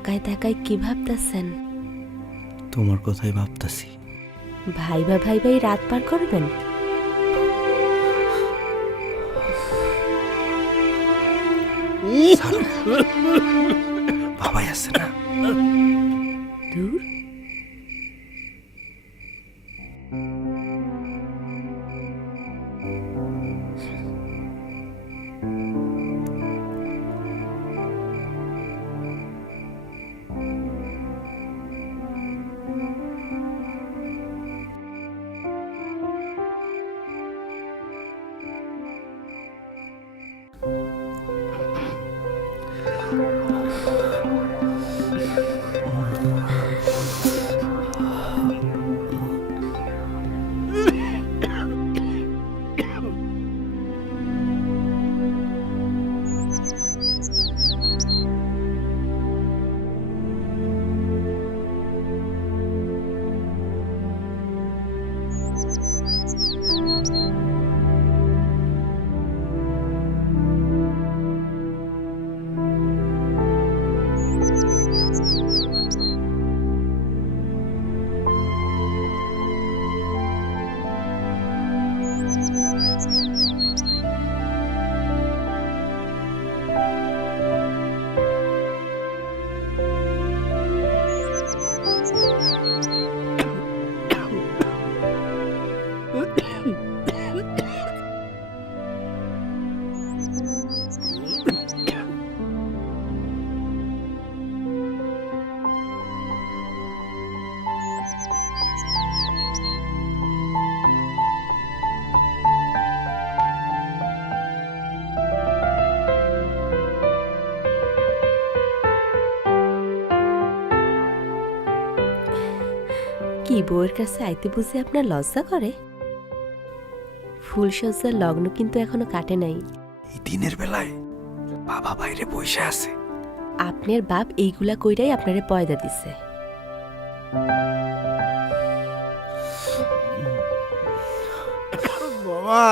তাকায় তাকায় কি ভাবতেছেন? তোমার কথাই ভাবতাছি। ভাই বা ভাই ভাই রাত পার করবেন। বাবাই আছে না। দূর? কি বউয়ের কাছে আইতে বুঝে আপনার লজ্জা করে? ফুলসজ্জার লগ্ন কিন্তু এখনও কাটে নাই। এই দিনের বেলায় বাবা বাইরে বসে আছে। আপনার বাপ এইগুলা কইরাই আপনারে পয়দা দিছে। বাবা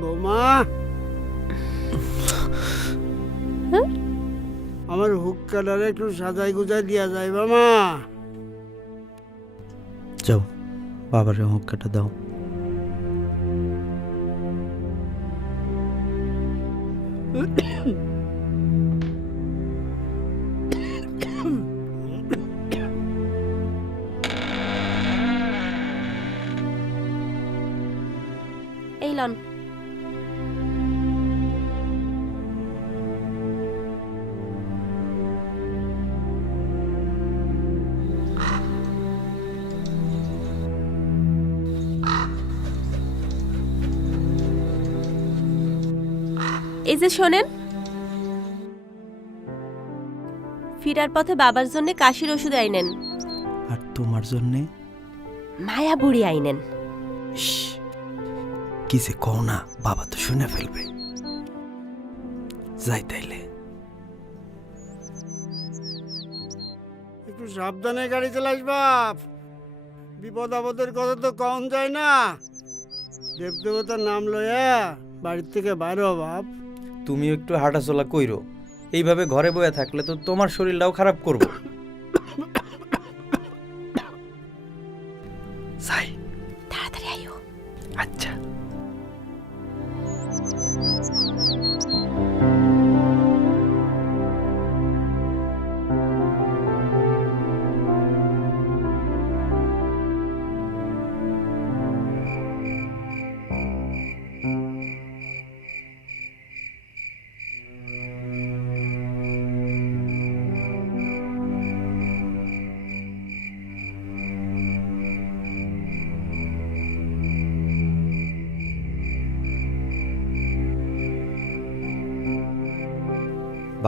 বৌমা। আমার হুক কাটারে একটু সাজাই গুজাই দিয়া যায় যাও বাবারে হুক্কাটা দাও। এই এই যে শোনেন। ফিরার পথে বাবার জন্য কাশির ওষুধ আইনেন। আর তোমার জন্যে? মায়া বুড়ি আইনেন। ইস, কি যে কও না বাবা তো শুনে ফেলবে। যাই তাইলে। একটু সাবধানে গাড়ি চালাস বাপ। বিপদ আপদের কথা তো কম যায় না। দেবদেবতার নাম লয়া বাড়ির থেকে বাইর হ বাপ। তুমি একটু হাঁটাচলা কইরো। এইভাবে ঘরে বয়ে থাকলে তো তোমার শরীরটাও খারাপ করব।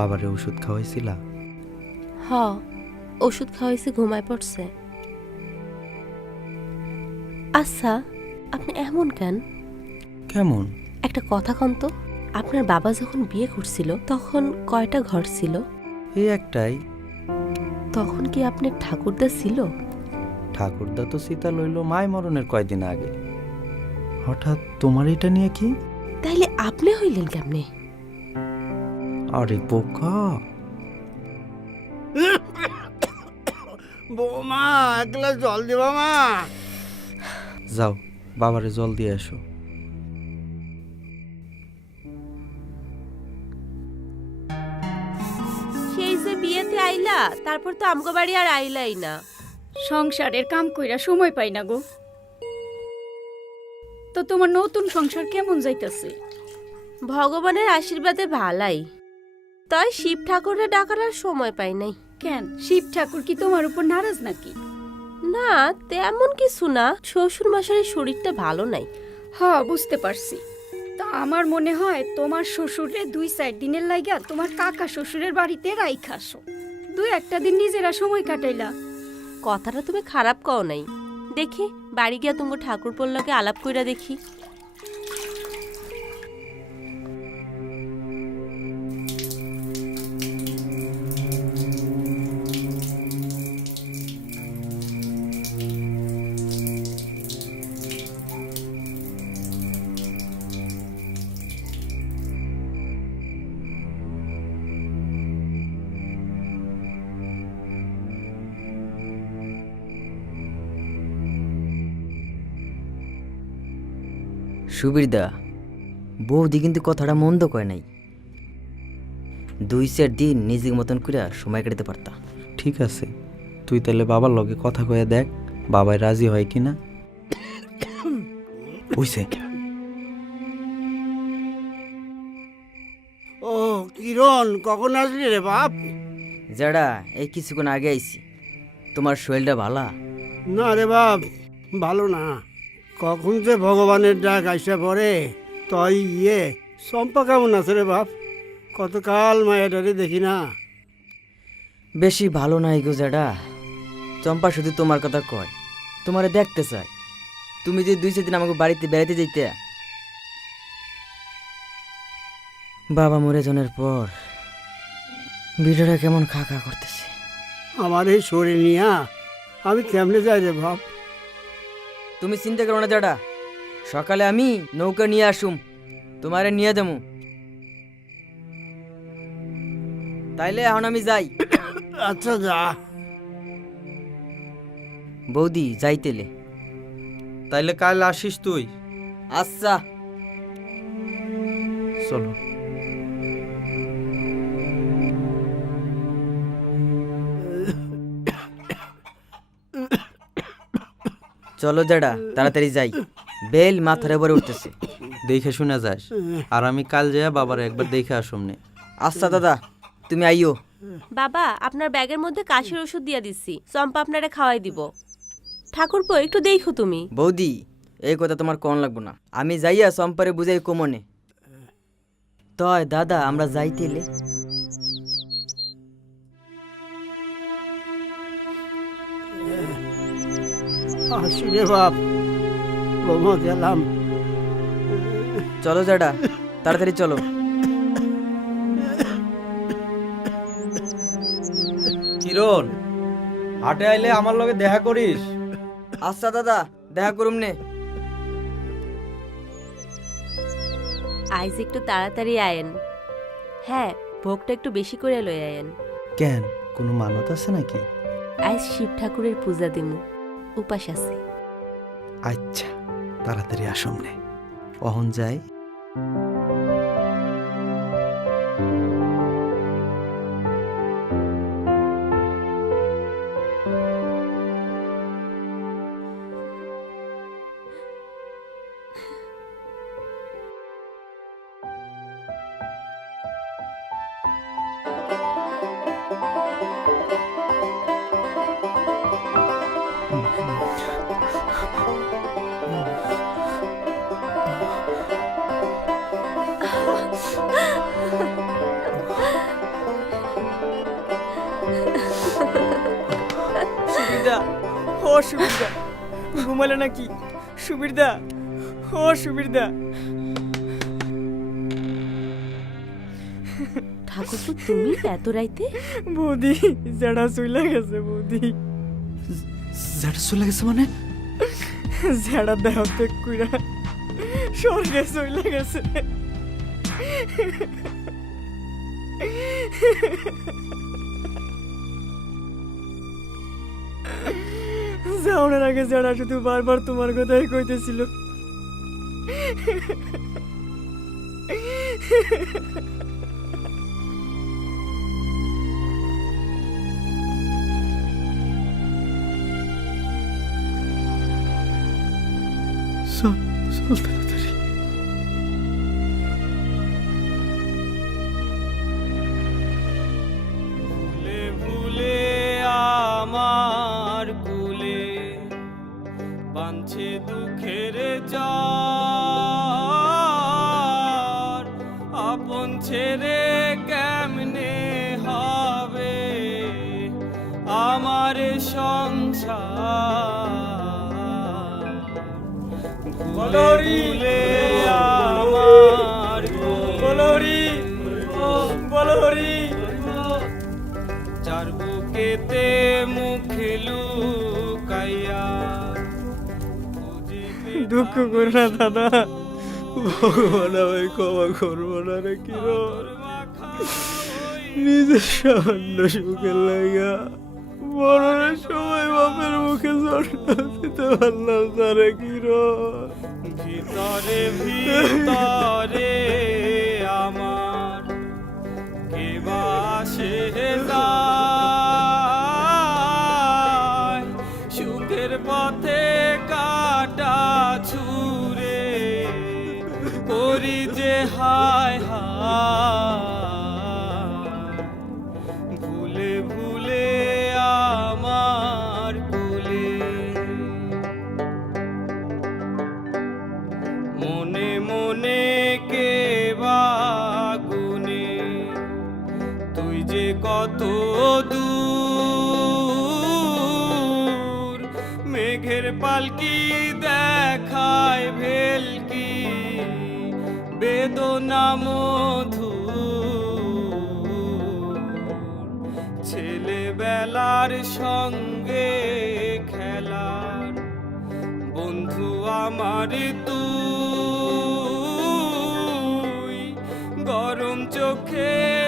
বাবারে ওষুধ খাওয়াইছিলা? হ ওষুধ খাওয়াইছে ঘুমায় পড়ছে। আচ্ছা আপনি এমন কেন? কেমন? একটা কথা কন তো আপনার বাবা যখন বিয়ে করছিল তখন কয়টা ঘর ছিল? এই একটাই। তখন কি আপনার ঠাকুরদা ছিল? ঠাকুরদা তো সীতা লইল মায় মরণের কয়দিন আগে। হঠাৎ তোমার এটা নিয়ে কি? তাইলে আপনি হইলেন কেমনে? আরে বোকা। বৌমা এক গ্লাস জল দিবা মা যাও বাবারে জল দিয়ে আসো সেই যে বিয়েতে আইলা তারপর তো আমগো বাড়ি আর আইলাই না। সংসারের কাম কইরা সময় পাই না গো। তো তোমার নতুন সংসার কেমন যাইতাছে? ভগবানের আশীর্বাদে ভালাই। তাই শিব ঠাকুরের ডাকার আর সময় পাই নাই। কেন? শিব ঠাকুর কি তোমার উপর নারাজ নাকি? না তেমন কিছু না। শ্বশুর মশারের শরীরটা ভালো নাই। হ বুঝতে পারছি। তা আমার মনে হয় তোমার শ্বশুরে দুই চার দিনের লাইগা তোমার কাকা শ্বশুরের বাড়িতে রাইখাসো দুই একটা দিন নিজেরা সময় কাটাইলা। কথাটা তুমি খারাপ কও নাই। দেখি বাড়ি গিয়া তুমি ঠাকুর পল্লকে আলাপ কইরা দেখি। সুবিরদা বৌদি কিন্তু কথাটা মন্দ কয় নাই। দুই চার দিন নিজের মতন করে সময় কাটাতে পারতা। ঠিক আছে তুই তাহলে বাবার লগে কথা কয়ে দেখ বাবাই রাজি হয় কিনা। বুঝছে ও কিরণ কখন আসলি রে বাপ? যারা এই কিছুক্ষণ আগে আইছি। তোমার শরীরটা ভালা? না রে বাপ ভালো না। কখন যে ভগবানের ডাক আইসা পড়ে তই ইয়ে চম্পা কেমন আছে রে বাপ? কতকাল মায়াটারে দেখি না। বেশি ভালো নাই গো জাডা চম্পা শুধু তোমার কথা কয় তোমারে দেখতে চাই তুমি যে দুই চার দিন আমাকে বাড়িতে বেড়াতে যাইতে। বাবা মরে জনের পর ভিডিওটা কেমন খা খা করতেছে। আমার এই শরীর নিয়া আমি কেমনে যাই রে বাপ? তুমি চিন্তা করো না দাদা। সকালে আমি নৌকা নিয়ে আসুম তোমারে নিয়ে যাব তাইলে এখন আমি যাই। আচ্ছা যা। বৌদি যাইতেলে তাইলে কাল আসিস তুই? আচ্ছা। চলো। চলো দাদা তাড়াতাড়ি যাই। বেল মাথার উপরে উঠতেছে। দেখে শুনে যাস। আর আমি কাল যাইয়া বাবার একবার দেখে আসুমনে আচ্ছা দাদা তুমি আইও বাবা আপনার ব্যাগের মধ্যে কাশির ওষুধ দিয়া দিছি। চম্পা আপনারা খাওয়াই দিব। ঠাকুরপো একটু দেখো তুমি। বৌদি এই কথা তোমার কোন লাগবো না। আমি যাইয়া সম্পারে বুঝাই কোমনে তয় দাদা আমরা যাইতেলে আসি রে বাপ বৌমা গেলাম। চলো দাদা তাড়াতাড়ি চলো। কিরণ হাটে আইলে আমার লগে দেখা করিস? আচ্ছা দাদা দেখা করুম নে। আইজ একটু তাড়াতাড়ি আয়েন। হ্যাঁ ভোগটা একটু বেশি করে লই আয়েন। কেন কোনো মানত আছে নাকি? আইজ শিব ঠাকুরের পূজা দিমু। উপাস আছে। আচ্ছা তাড়াতাড়ি আসুমনে অহন যাই সুবিরদা ঘুমালে নাকি? সুবিরদা ও সুবিরদা ঠাকুরপো তুমি এত রাইতে? বৌদি জাড়া চইলা গেছে বৌদি। যেটা চলে গেছে মানে? ঝাড়া দেহ ত্যাগ কইরা স্বর্গে চইলা গেছে। যাওয়ার আগে যারা শুধু বারবার তোমার কথাই কইতেছিল। চল ছেড়ে কেমনে হবে আমার সংসার? ভুলে আমার বলরি বলরি চার বুকেতে মুখ লুকাইয়া দুঃখ করো না, দাদা। ভগবান আমায় ক্ষমা করব না রে কিরণ। নিজের সামান্য সুখের লাগা মরণের সময় বাপের মুখে জন্ম দিতে পারলাম না রে কিরণ। ভিতরে ভিতরে আমার কে পালকি দেখায় ভেলকি? বেদনা মধু ছেলেবেলার সঙ্গে খেলার বন্ধু আমার তুই। গরম চোখে